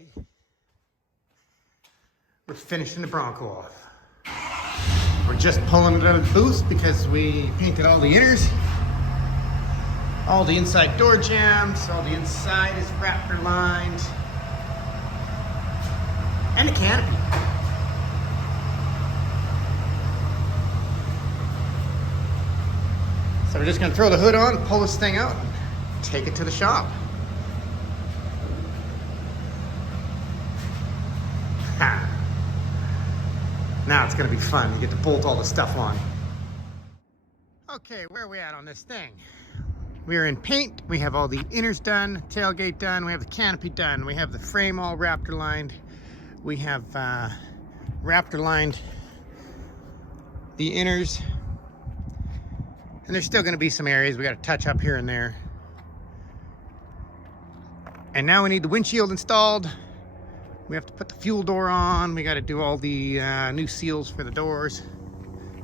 Today, we're finishing the Bronco off. We're just pulling it out of the booth because we painted all the inners, all the inside door jambs, all the inside is raptor lined, and the canopy. So we're just gonna throw the hood on, pull this thing out, and take it to the shop. Now it's gonna be fun. You get to bolt all the stuff on. Okay, where are we at on this thing? We're in paint. We have all the inners done, tailgate done, we have the canopy done, we have the frame all raptor lined. We have raptor lined the inners. And there's still gonna be some areas we gotta touch up here and there. And now we need the windshield installed. We have to put the fuel door on. We got to do all the new seals for the doors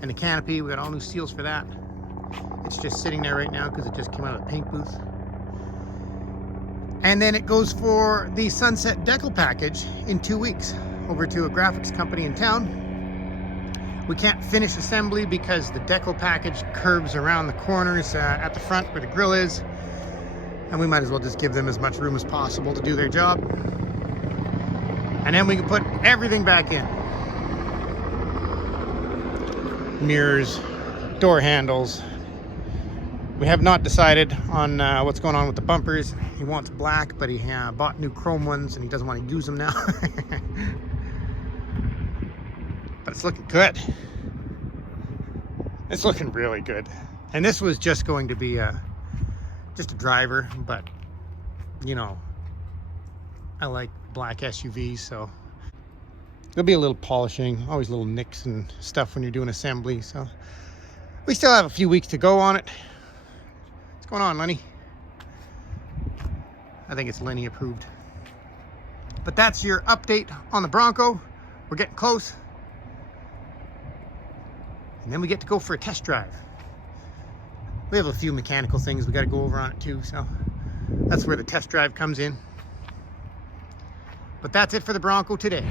and the canopy. We got all new seals for that. It's just sitting there right now because it just came out of the paint booth. And then it goes for the sunset decal package in 2 weeks over to a graphics company in town. We can't finish assembly because the decal package curves around the corners at the front where the grill is. And we might as well just give them as much room as possible to do their job. And then we can put everything back in. Mirrors, door handles. We have not decided on what's going on with the bumpers. He wants black, but he bought new chrome ones and he doesn't want to use them now. But it's looking good. It's looking really good. And this was just going to be just a driver, but you know, I like black SUVs, so there'll be a little polishing, always little nicks and stuff when you're doing assembly. So we still have a few weeks to go on it. What's going on, Lenny? I think it's Lenny approved. But that's your update on the Bronco. We're getting close. And then we get to go for a test drive. We have a few mechanical things we got to go over on it too, so that's where the test drive comes in. But that's it for the Bronco today.